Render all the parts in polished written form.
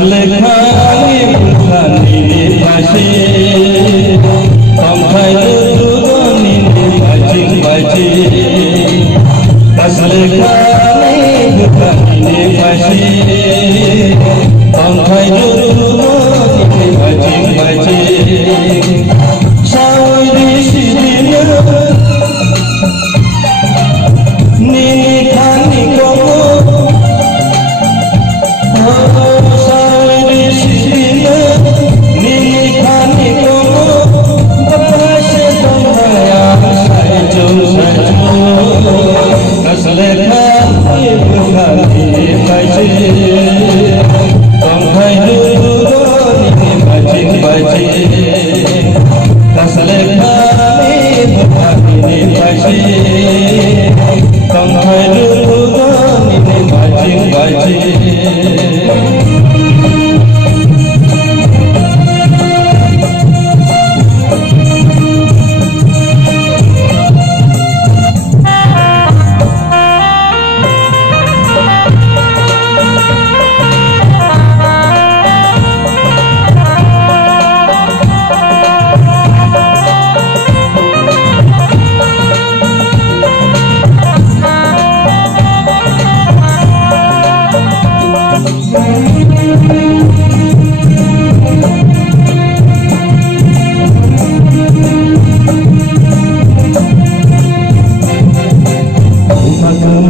Kaslekani bukhani bashi, Tampai dudugani bajing baji. Kaslekani bukhani bashi, Tampai dudugani bajing baji. Sawai di sini nini khani komo.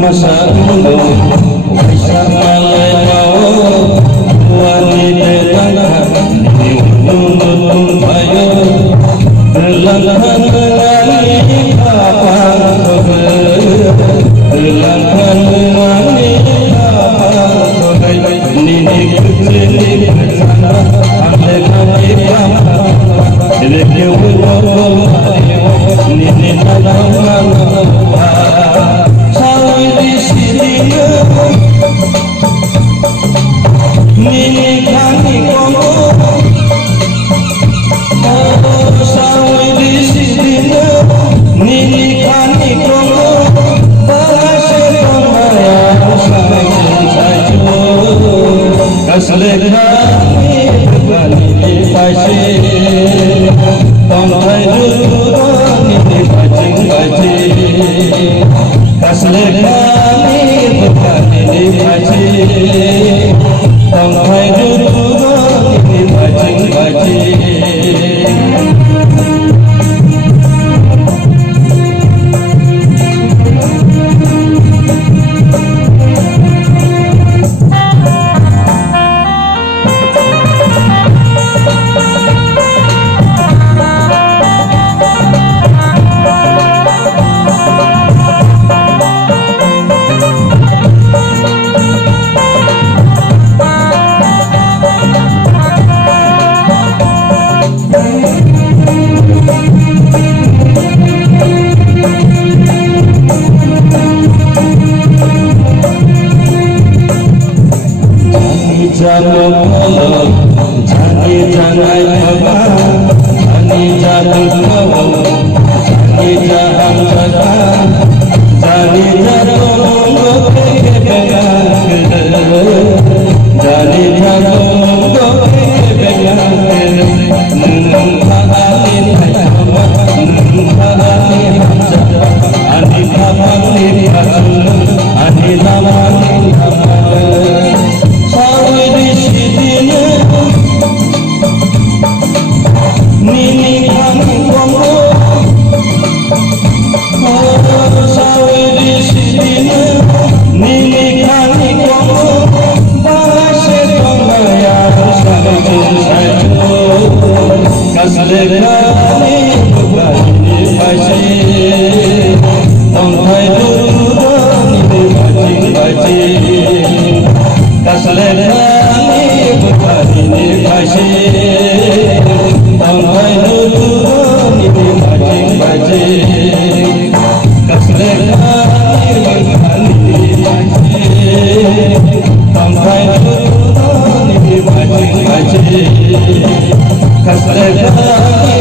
Masa dulu, bisa malai mau, wanita tangan di ujung bayu, berlanggan menyanyi kapan kau, berlanggan menyanyi kapan kau, nini kecil bersama, anda kami kama, lebih ujung nini tangan nini khani komo, oh sawai di sini nini khani komo, bahasa Maya sampai sajo, kaslekani bukhani bashi, tampai dudugani bajing baji, kaslekani bukhani bashi. Tampai dudugani bajing baji. Jalo kolo, jani janai baba, jani jalo kolo, jani jaham jada, jani jalo logo ke bengang kede, jani jalo logo ke bengang kede, nung pahalin hayama, nung pahalin jada, ani pahalin pahalin, ani lamalin lamalin. Sawai di sini nini khani komo, oh sawai di sini nini khani komo, bahasa Maya sampai sajo, kaslekani bukhani bashi, tampai dudugani bajing baji. Kaslekani bukhani bashi, tampai dudugani bajing baji. Kaslekani bukhani bashi, tampai dudugani bajing baji. Kaslekani